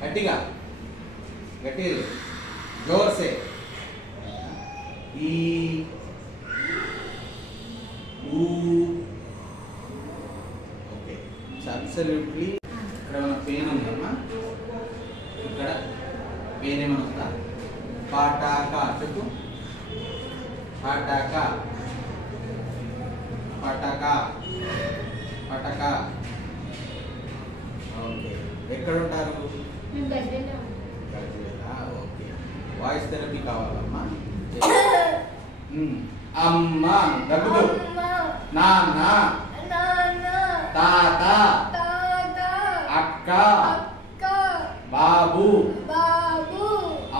గట్టిగా గట్టిగా జోర్సే ఈ ఊ ఓకే అబ్సల్యూట్లీ ఇక్కడ మన పెయిన్ ఉందమ్మా ఇక్కడ పెయిన్ ఏమన్నా వస్తుందా పాటాకా చెప్పు పాటాకా పటకా పటకా ఓకే ఎక్కడ ఉంటారు ఓకే వాయిస్ థెరపీ కావాలమ్మా అమ్మ దగ్గు నాన్న తాత అక్క బాబు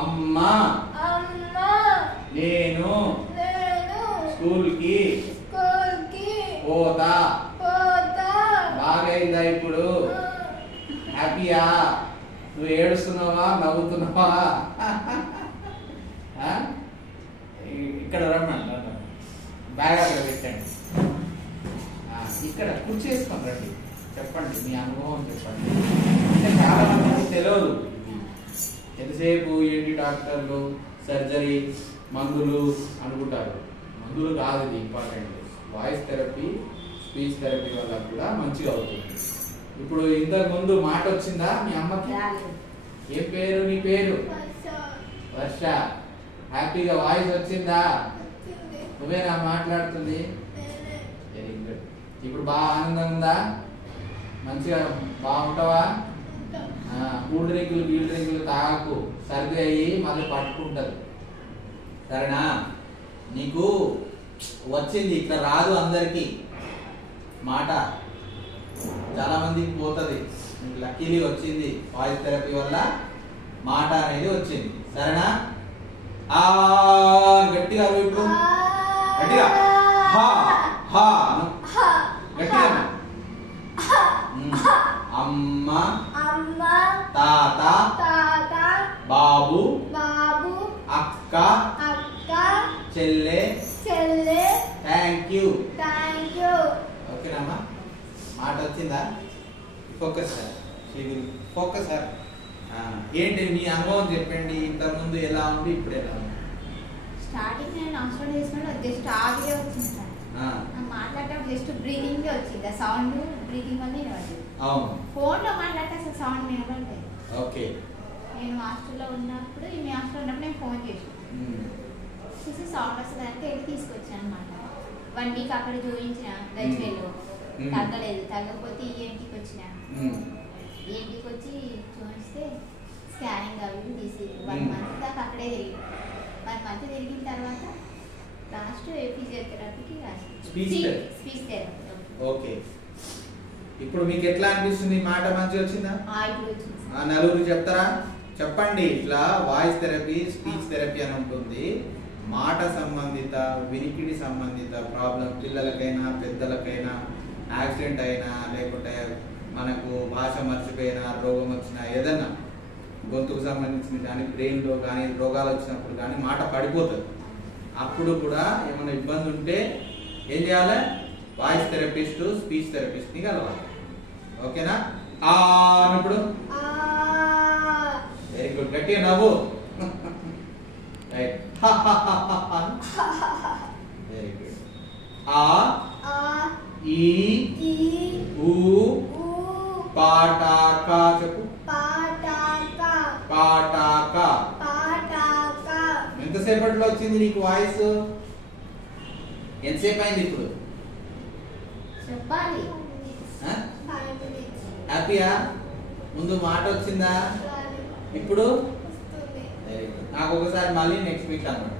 అమ్మ నేను స్కూల్కి పోతా బాగైందా ఇప్పుడు హ్యాపీయా నువ్వు ఏడుస్తున్నావా నవ్వుతున్నావా ఇక్కడ రమ్మండి బ్యాగ్ అక్కడ పెట్టండి ఇక్కడ కుర్చీ వేసుకోండి రండి చెప్పండి మీ అనుభవం చెప్పండి అంటే చాలా మందికి తెలియదు ఎంతసేపు ఏంటి డాక్టర్లు సర్జరీ మందులు అనుకుంటారు మందులు కాదు ఇది important voice therapy speech therapy వల్ల కూడా మంచిగా అవుతుంది ఇప్పుడు ఇంతకు ముందు మాట వచ్చిందా మీ అమ్మకి ఏ పేరు నీ పేరు వర్ష హ్యాపీగా వాయిస్ వచ్చిందా నువ్వేనా మాట్లాడుతుంది వెరీ గుడ్ ఇప్పుడు బాగా ఆనందంగా ఉందా మంచిగా బాగుంటావా కూల్ డ్రింకులు తాగకు సర్ది అయ్యి మళ్ళీ పట్టుకుంటారు సరేనా నీకు వచ్చింది ఇట్లా రాదు అందరికి మాట చాలా మందికి పోతుంది నీకు లక్కీలీ వచ్చింది వాయిస్ థెరపీ వల్ల మాట అనేది వచ్చింది సరేనా గట్టిగా ఇప్పుడు గట్టిగా గట్టిగా అమ్మ తాత బాబు అక్క చెల్లె థ్యాంక్ యూ ఓకేనమ్మా మాట వచ్చిందా ఫోకస్ సార్ ఫోకస్ సార్ ఏంటి మీ అనుభవం చెప్పండి ఇంతకుముందు ఎలా ఉంది ఇప్పుడు ఎలా ఉంది స్టార్టింగ్ నేను హాస్పిటల్ తీసుకున్నప్పుడు జస్ట్ ఆగిరే వచ్చింది సార్ మాట్లాడేటప్పుడు జస్ట్ బ్రీతింగ్ వచ్చింది సౌండ్ బ్రీతింగ్ వల్ల వినపడలేదు అవును ఫోన్లో మాట్లాడితే అసలు సౌండ్ వినపడలేదు ఓకే నేను హాస్టల్లో ఉన్నప్పుడు మీ హాస్టల్లో ఉన్నప్పుడు నేను ఫోన్ చేసాను చూసి సౌండ్ వస్తుంది అంటే వెళ్ళి తీసుకొచ్చాను అనమాట 1 వీక్ అక్కడ చూపించిన గజ్వేల్లో తగ్గలేదు తగ్గకపోతే ఈఎన్టీకి వచ్చిన ఈఎన్టీకి వచ్చి చూపిస్తే స్కానింగ్ అవి తీసి 1 మంత్ దాకా అక్కడే తిరిగి 1 మంత్ తిరిగిన తర్వాత లాస్ట్ ఫిజియోథెరపీకి స్పీచ్ థెరపీ ఓకే ఇప్పుడు మీకు ఎట్లా అనిపిస్తుంది మాట మంచిగా వచ్చిందా ఇప్పుడు వచ్చింది నలుగురు చెప్తారా చెప్పండి ఇట్లా వాయిస్ థెరపీ స్పీచ్ థెరపీ అని ఉంటుంది మాట సంబంధిత వినికిడి సంబంధిత ప్రాబ్లం పిల్లలకైనా పెద్దలకైనా యాక్సిడెంట్ అయినా లేకుంటే మనకు భాష మర్చిపోయినా రోగం వచ్చినా ఏదన్నా గొంతుకు సంబంధించిన కానీ బ్రెయిన్లో కానీ రోగాలు వచ్చినప్పుడు కానీ మాట పడిపోతుంది అప్పుడు కూడా ఏమైనా ఇబ్బంది ఉంటే ఏం చేయాలి వాయిస్ థెరపిస్ట్ స్పీచ్ థెరపిస్ట్ని కలవాలి ఓకేనా ఇప్పుడు వెరీ గుడ్ గట్టిగా నవ్వు రైట్ వెరీ గుడ్ ఈ ఊ పాటాకా చెప్పు పాటాకా ఎంతసేపట్లో వచ్చింది నీకు వాయిస్ ఎంతసేపు అయింది ఇప్పుడు చెప్పాలి హ్యాపీయా ముందు మాట వచ్చిందా ఇప్పుడు నాకు ఒకసారి మళ్ళీ నెక్స్ట్ వీక్ అన్నమాట